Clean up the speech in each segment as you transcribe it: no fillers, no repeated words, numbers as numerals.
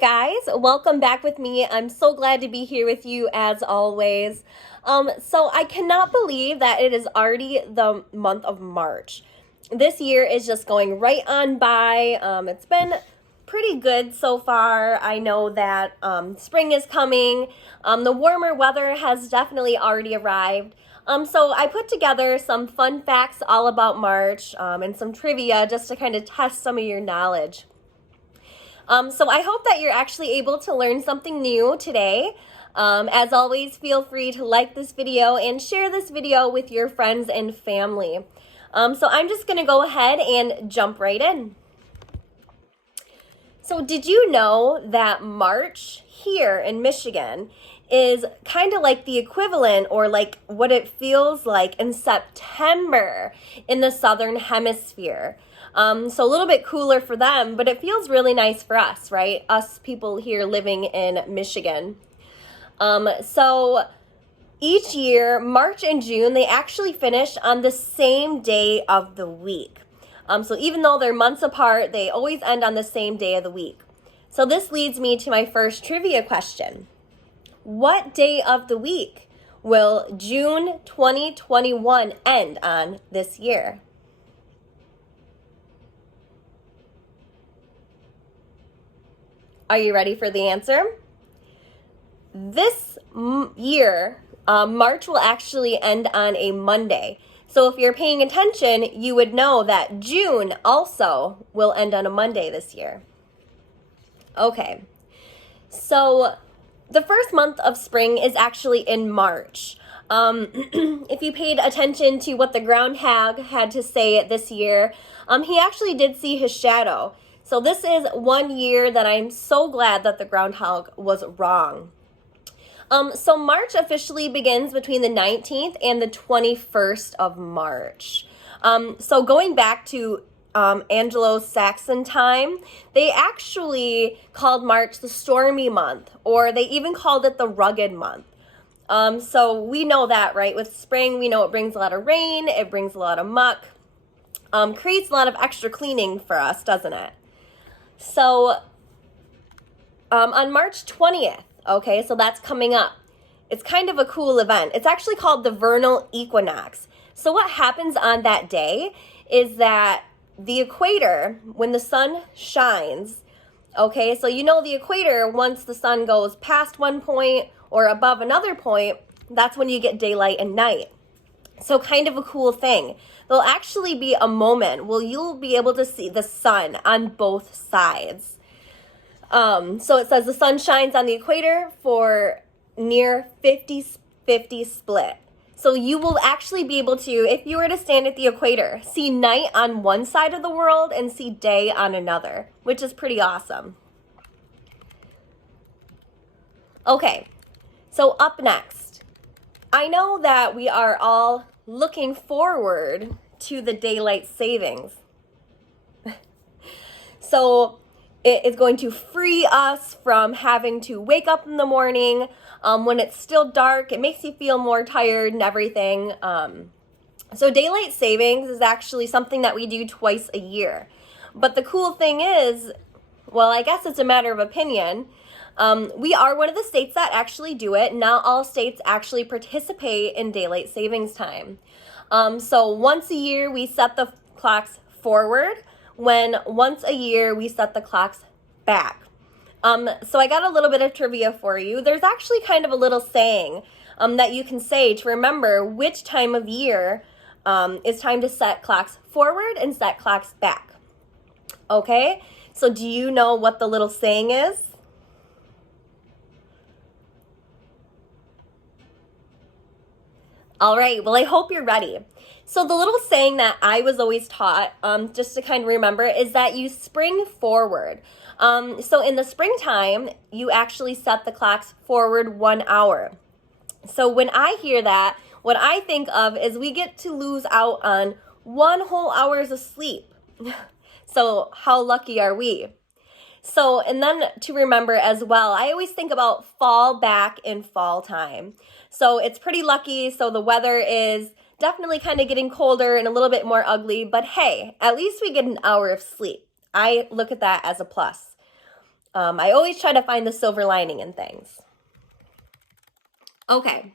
Guys, welcome back with me. I'm so glad to be here with you as always. So I cannot believe that it is already the month of March. This year is just going right on by. It's been pretty good so far. I know that spring is coming. The warmer weather has definitely already arrived. So I put together some fun facts all about March and some trivia just to kind of test some of your knowledge. So I hope that you're actually able to learn something new today. As always, feel free to like this video and share this video with your friends and family. So I'm just going to go ahead and jump right in. So did you know that March here in Michigan is kind of like the equivalent or like what it feels like in September in the Southern Hemisphere? So a little bit cooler for them, but it feels really nice for us, right? Us people here living in Michigan. So each year, March and June, they actually finish on the same day of the week. So even though they're months apart, they always end on the same day of the week. So this leads me to my first trivia question. What day of the week will June 2021 end on this year? Are you ready for the answer? This year, March will actually end on a Monday. So if you're paying attention, you would know that June also will end on a Monday this year. Okay, so the first month of spring is actually in March. If you paid attention to what the groundhog had to say this year, he actually did see his shadow. So this is one year that I'm so glad that the groundhog was wrong. So March officially begins between the 19th and the 21st of March. So going back to Anglo-Saxon time, they actually called March the stormy month, or they even called it the rugged month. So we know that, right? With spring, we know it brings a lot of rain, it brings a lot of muck, creates a lot of extra cleaning for us, doesn't it? So on March 20th, okay, so that's coming up. It's kind of a cool event. It's actually called the vernal equinox. So what happens on that day is that the equator, when the sun shines, okay, so you know the equator, once the sun goes past one point or above another point, that's when you get daylight and night. So kind of a cool thing. There'll actually be a moment where you'll be able to see the sun on both sides. So it says the sun shines on the equator for near 50-50 split. So you will actually be able to, if you were to stand at the equator, see night on one side of the world and see day on another, which is pretty awesome. Okay, so up next, I know that we are all looking forward to the daylight savings. So it is going to free us from having to wake up in the morning when it's still dark. It makes you feel more tired and everything. So daylight savings is actually something that we do twice a year. But the cool thing is, well, I guess it's a matter of opinion. We are one of the states that actually do it. Not all states actually participate in daylight savings time. So once a year, we set the clocks forward, when once a year, we set the clocks back. So I got a little bit of trivia for you. There's actually kind of a little saying that you can say to remember which time of year it's time to set clocks forward and set clocks back. Okay, so do you know what the little saying is? All right, well, I hope you're ready. So the little saying that I was always taught, just to kind of remember, is that you spring forward. So in the springtime, you actually set the clocks forward 1 hour. So when I hear that, what I think of is we get to lose out on 1 whole hour's of sleep. So how lucky are we? So, and then to remember as well, I always think about fall back in fall time. So it's pretty lucky. So the weather is definitely kind of getting colder and a little bit more ugly, but hey, at least we get an hour of sleep. I look at that as a plus. I always try to find the silver lining in things. Okay,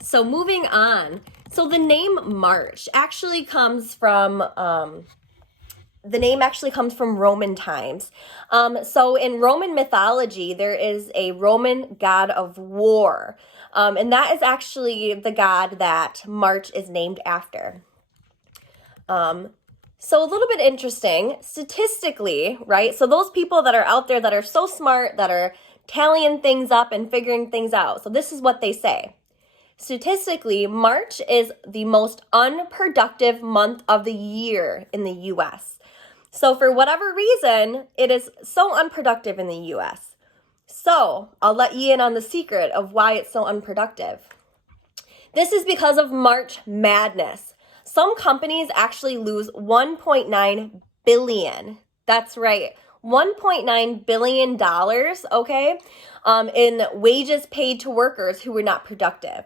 so moving on. So the name March actually comes from Roman times. So in Roman mythology, there is a Roman god of war. And that is actually the god that March is named after. So a little bit interesting, statistically, right? So those people that are out there that are so smart, that are tallying things up and figuring things out. So this is what they say. Statistically, March is the most unproductive month of the year in the US. So for whatever reason, it is so unproductive in the US. So I'll let you in on the secret of why it's so unproductive. This is because of March Madness. Some companies actually lose 1.9 billion. That's right. $1.9 billion, okay, in wages paid to workers who were not productive.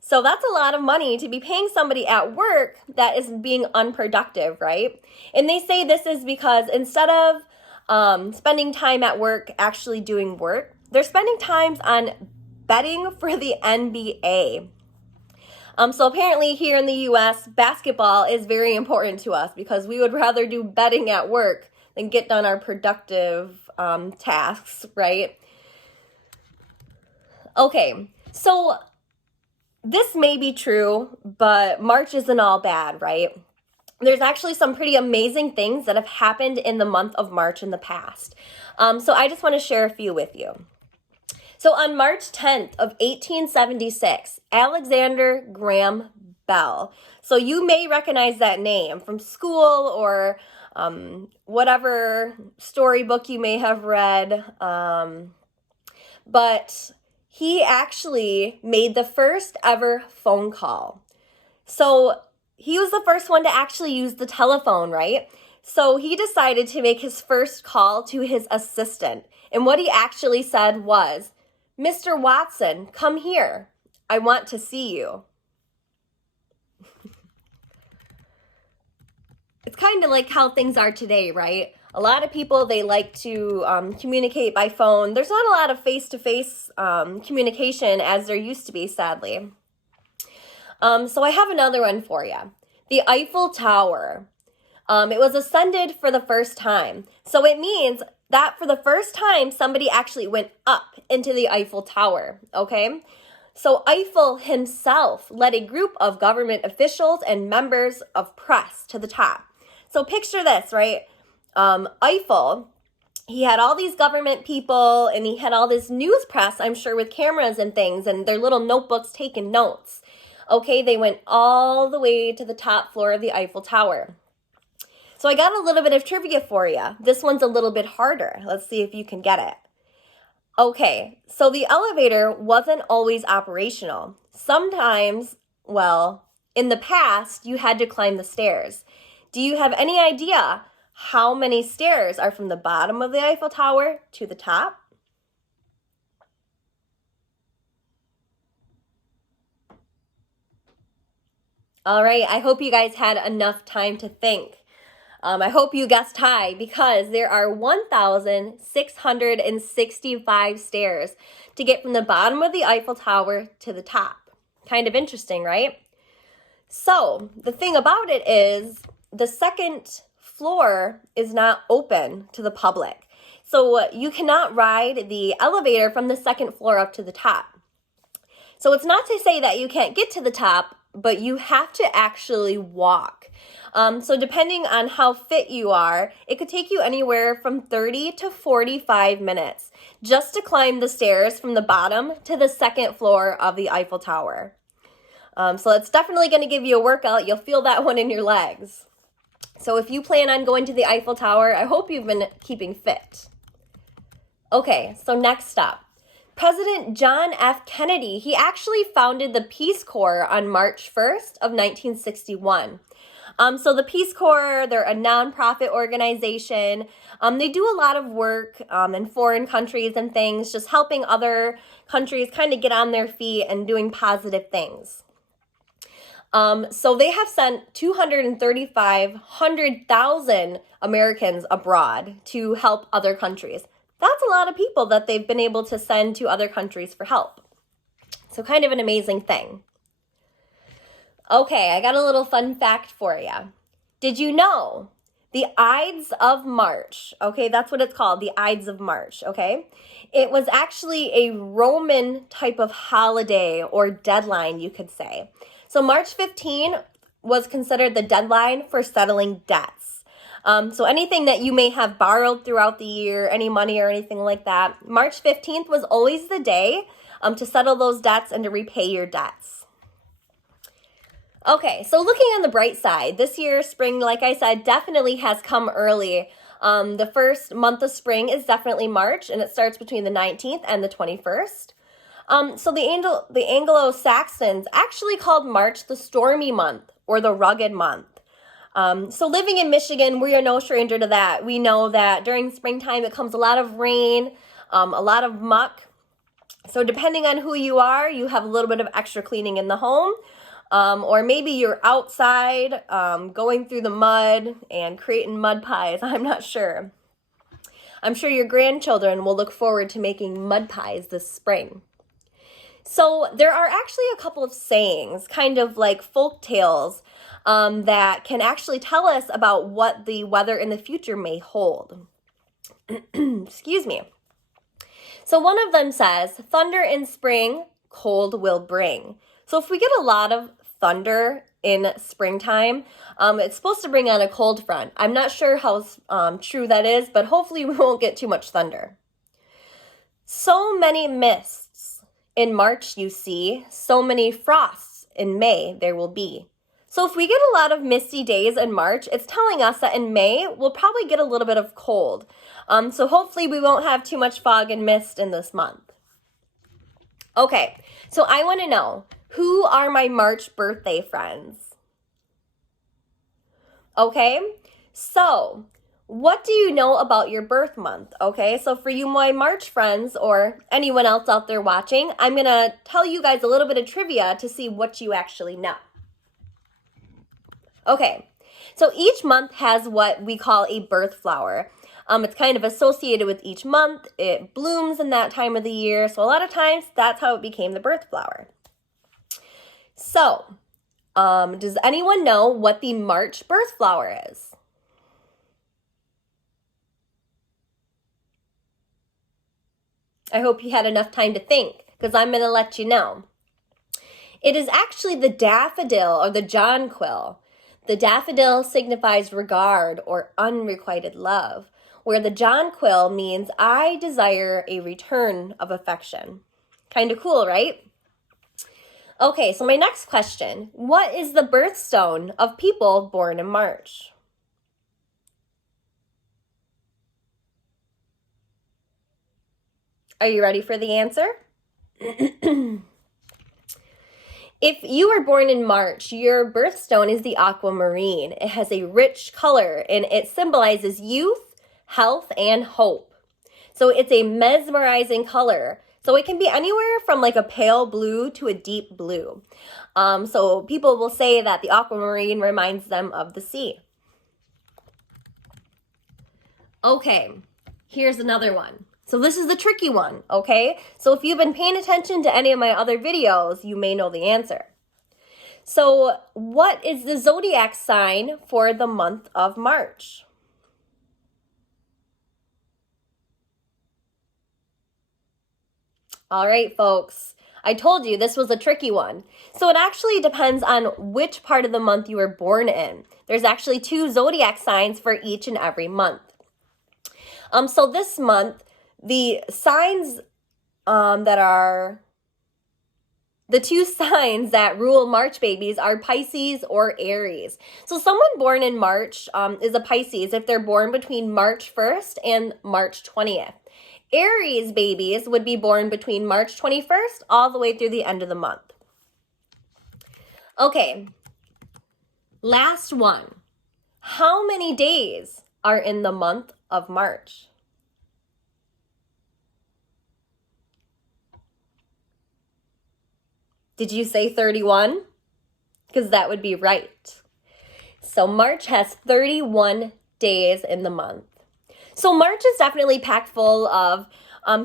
So that's a lot of money to be paying somebody at work that is being unproductive, right? And they say this is because instead of spending time at work actually doing work, they're spending time on betting for the NBA. So apparently here in the US, basketball is very important to us because we would rather do betting at work than get done our productive tasks, right? Okay, so this may be true, but March isn't all bad, right? There's actually some pretty amazing things that have happened in the month of March in the past. So I just want to share a few with you. So on March 10th of 1876, Alexander Graham Bell. So you may recognize that name from school or whatever storybook you may have read. But he actually made the first ever phone call. So he was the first one to actually use the telephone, right? So he decided to make his first call to his assistant. And what he actually said was, "Mr. Watson, come here. I want to see you." It's kind of like how things are today, right? A lot of people, they like to communicate by phone. There's not a lot of face-to-face communication as there used to be, sadly. So I have another one for you. The Eiffel Tower. It was ascended for the first time. So it means that for the first time, somebody actually went up into the Eiffel Tower, okay? So Eiffel himself led a group of government officials and members of press to the top. So picture this, right? Eiffel, he had all these government people and he had all this news press, I'm sure, with cameras and things and their little notebooks taking notes. Okay, they went all the way to the top floor of the Eiffel Tower. So I got a little bit of trivia for you. This one's a little bit harder. Let's see if you can get it. Okay, so the elevator wasn't always operational. Sometimes, well, in the past, you had to climb the stairs. Do you have any idea how many stairs are from the bottom of the Eiffel Tower to the top? All right, I hope you guys had enough time to think. I hope you guessed high because there are 1,665 stairs to get from the bottom of the Eiffel Tower to the top. Kind of interesting, right? So the thing about it is the second floor is not open to the public. So you cannot ride the elevator from the second floor up to the top. So it's not to say that you can't get to the top, but you have to actually walk. So depending on how fit you are, it could take you anywhere from 30 to 45 minutes just to climb the stairs from the bottom to the second floor of the Eiffel Tower. So it's definitely going to give you a workout. You'll feel that one in your legs. So if you plan on going to the Eiffel Tower, I hope you've been keeping fit. Okay, so next up. President John F. Kennedy, he actually founded the Peace Corps on March 1st of 1961. So the Peace Corps, they're a nonprofit organization. They do a lot of work in foreign countries and things, just helping other countries kind of get on their feet and doing positive things. So they have sent 235,000 Americans abroad to help other countries. That's a lot of people that they've been able to send to other countries for help. So kind of an amazing thing. Okay, I got a little fun fact for you. Did you know the Ides of March, okay, that's what it's called, the Ides of March, okay? It was actually a Roman type of holiday or deadline, you could say. So March 15 was considered the deadline for settling debts. So anything that you may have borrowed throughout the year, any money or anything like that, March 15th was always the day to settle those debts and to repay your debts. Okay, so looking on the bright side, this year spring, like I said, definitely has come early. The first month of spring is definitely March, and it starts between the 19th and the 21st. So the Anglo-Saxons actually called March the stormy month or the rugged month. So living in Michigan, we are no stranger to that. We know that during springtime, it comes a lot of rain, a lot of muck. So depending on who you are, you have a little bit of extra cleaning in the home. Or maybe you're outside going through the mud and creating mud pies. I'm not sure. I'm sure your grandchildren will look forward to making mud pies this spring. So there are actually a couple of sayings, kind of like folk tales, that can actually tell us about what the weather in the future may hold. Excuse me. So one of them says, thunder in spring, cold will bring. So if we get a lot of thunder in springtime, it's supposed to bring on a cold front. I'm not sure how true that is, but hopefully we won't get too much thunder. So many mists in March you see, so many frosts in May there will be. So if we get a lot of misty days in March, it's telling us that in May we'll probably get a little bit of cold. So hopefully we won't have too much fog and mist in this month. Okay, so I want to know, who are my March birthday friends? Okay, so what do you know about your birth month? Okay, so for you, my March friends, or anyone else out there watching, I'm going to tell you guys a little bit of trivia to see what you actually know. Okay, so each month has what we call a birth flower. It's kind of associated with each month. It blooms in that time of the year. So a lot of times that's how it became the birth flower. So, does anyone know what the March birth flower is? I hope you had enough time to think, because I'm going to let you know. It is actually the daffodil or the jonquil. The daffodil signifies regard or unrequited love, where the jonquil means I desire a return of affection. Kind of cool, right? Okay, so my next question, what is the birthstone of people born in March? Are you ready for the answer? If you were born in March, your birthstone is the aquamarine. It has a rich color and it symbolizes youth, health, and hope. So it's a mesmerizing color. So it can be anywhere from like a pale blue to a deep blue. So people will say that the aquamarine reminds them of the sea. Okay, here's another one. So this is the tricky one, okay? So if you've been paying attention to any of my other videos, you may know the answer. So what is the zodiac sign for the month of March? All right, folks, I told you this was a tricky one. So it actually depends on which part of the month you were born in. There's actually 2 zodiac signs for each and every month. So this month, the signs the 2 signs that rule March babies are Pisces or Aries. So someone born in March is a Pisces if they're born between March 1st and March 20th. Aries babies would be born between March 21st all the way through the end of the month. Okay, last one. How many days are in the month of March? Did you say 31? Because that would be right. So March has 31 days in the month. So March is definitely packed full of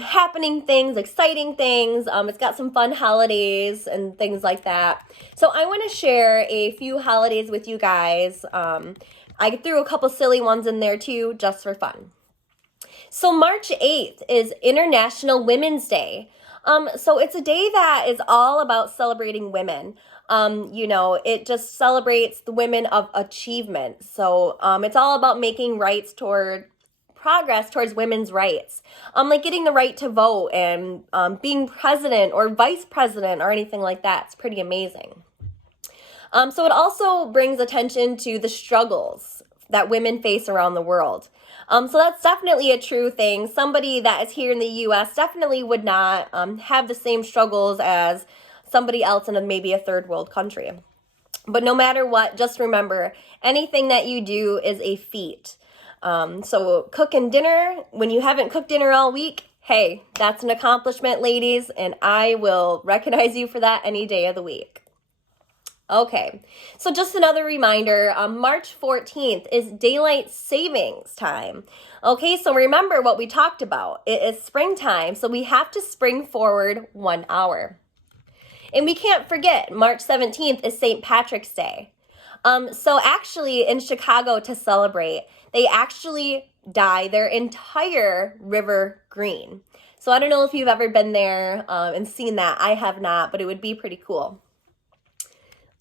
happening things, exciting things. It's got some fun holidays and things like that. So I want to share a few holidays with you guys. I threw a couple silly ones in there too, just for fun. So March 8th is International Women's Day. So it's a day that is all about celebrating women. It just celebrates the women of achievement. So it's all about making progress towards women's rights, like getting the right to vote and being president or vice president or anything like that. It's pretty amazing. So it also brings attention to the struggles that women face around the world. So that's definitely a true thing. Somebody that is here in the U.S. definitely would not have the same struggles as somebody else in maybe a third world country. But no matter what, just remember, anything that you do is a feat. So cooking dinner, when you haven't cooked dinner all week, hey, that's an accomplishment, ladies, and I will recognize you for that any day of the week. Okay, so just another reminder, March 14th is daylight savings time. Okay, so remember what we talked about. It is springtime, so we have to spring forward 1 hour. And we can't forget, March 17th is St. Patrick's Day. So actually in Chicago, to celebrate, they actually dye their entire river green. So I don't know if you've ever been there and seen that. I have not, but it would be pretty cool.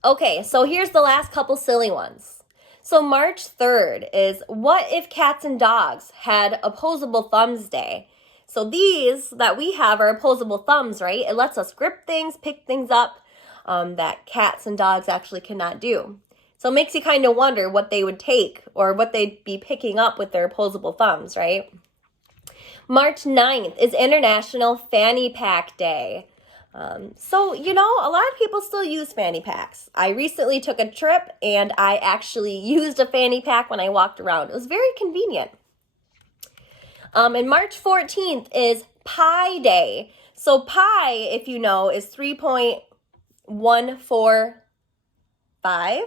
Okay, so here's the last couple silly ones. So March 3rd is What If Cats and Dogs Had Opposable Thumbs Day? So these that we have are opposable thumbs, right? It lets us grip things, pick things up that cats and dogs actually cannot do. So it makes you kind of wonder what they would take or what they'd be picking up with their opposable thumbs, right? March 9th is International Fanny Pack Day. So, a lot of people still use fanny packs. I recently took a trip and I actually used a fanny pack when I walked around. It was very convenient. And March 14th is Pi Day. So pi, if you know, is 3.145.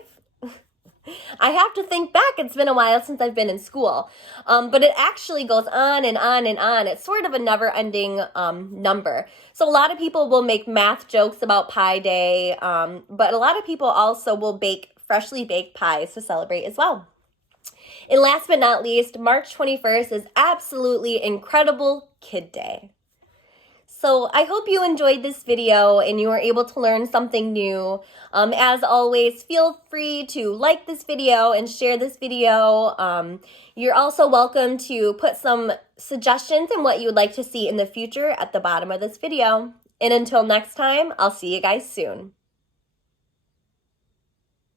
I have to think back. It's been a while since I've been in school. But it actually goes on and on and on. It's sort of a never-ending number. So a lot of people will make math jokes about Pi Day, but a lot of people also will bake freshly baked pies to celebrate as well. And last but not least, March 21st is absolutely incredible Kid Day. So I hope you enjoyed this video and you were able to learn something new. As always, feel free to like this video and share this video. You're also welcome to put some suggestions on what you would like to see in the future at the bottom of this video. And until next time, I'll see you guys soon.